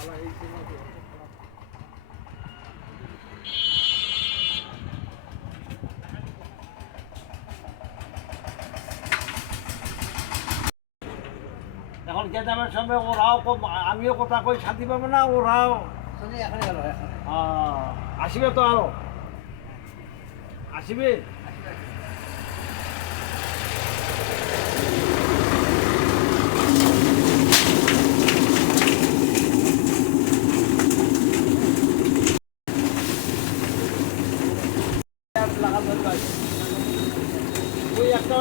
এখন গেজামের সময় ওরাও আমিও কথা কই শান্তি পাবে না, ওরাও আসিবে তো আরো আসিবে। ওই একটা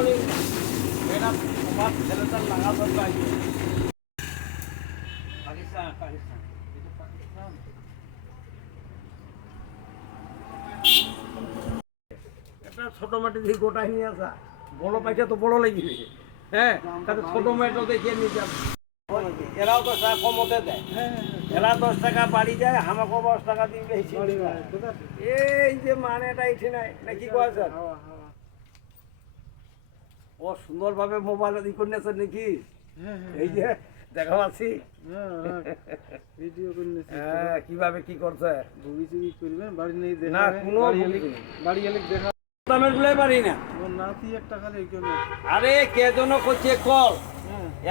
এটা তোমার ছেলেটার লাগা দরকার। পাকিস্তান পাকিস্তান একটা ছোট মাটি দিয়ে গোটাই নিয়ে আসা, বড় পাইটা তো বড় লাগবে। হ্যাঁ, তাহলে ছোট মাটিও দেখিয়ে নিয়ে যাবে। এরাও 10 টাকা কমতে দেয়, এরা 10 টাকা বাড়ি যায়, আমাকে 10 টাকা দিয়ে বেশি। এই যে মানেটা এসে নাই নাকি কয় স্যার? ও সুন্দরভাবে মোবাইল ই করে নিয়েছে নাকি? এই যে দেখা পাচ্ছি ভিডিও করে কিভাবে কি করছে। ভুগি চুগি করবেন বাড়ি নেই না কোনো বাড়ি এলে দেখা দামের গুলোই পারি না। ওর নাতি একটা খালি কেমন আরে কে যেন করছে কল,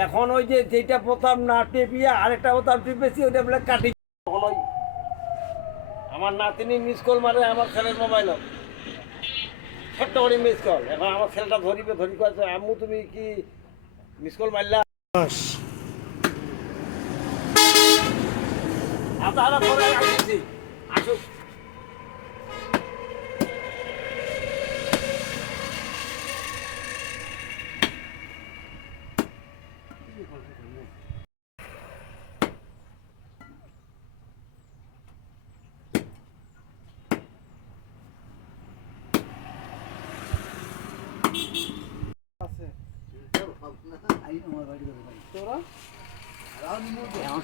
এখন ওই যে যেটা বোতাম না টেপিয়ে আরেকটা বোতাম টিপেছি ওইটা বলে কাটি। তখন ওই আমার নাতিনি মিস কল মারে আমার ছেলের মোবাইল, ছোট্ট করে মিস কল। এখন আমার ছেলেটা ধরিবে, ধরি কয়েছে আম্মু তুমি কি মিস কল মারলা? আধা পরে আসছি, আসুক। আছে তোরা তোমার পয়সা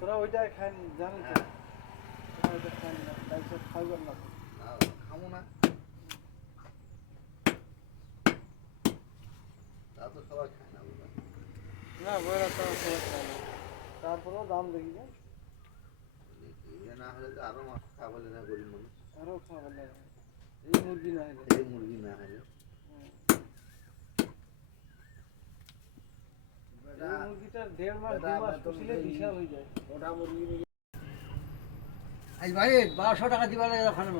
তোরা ওইটাই খান জানেন তো, তোরা ওইটা খান না, পয়সা খাইবেন না খাবো না, তা তো সবাই খায় না। না বইরা তো সবাই খায় না, তারপরেও দাম দেখি যায় না হলে তো আরো মাছ খাবলে না, গরিব মানুষ আরও খাওয়া লাগে। এই মুরগি না হলে এই মুরগি না হলে এই মুরগিটার 1.5 মাস 2 মাস পুষলে বিশাল হয়ে যায়। ওটা মুরগি ভাই 1200 টাকা দিবা লাগে ওখানে।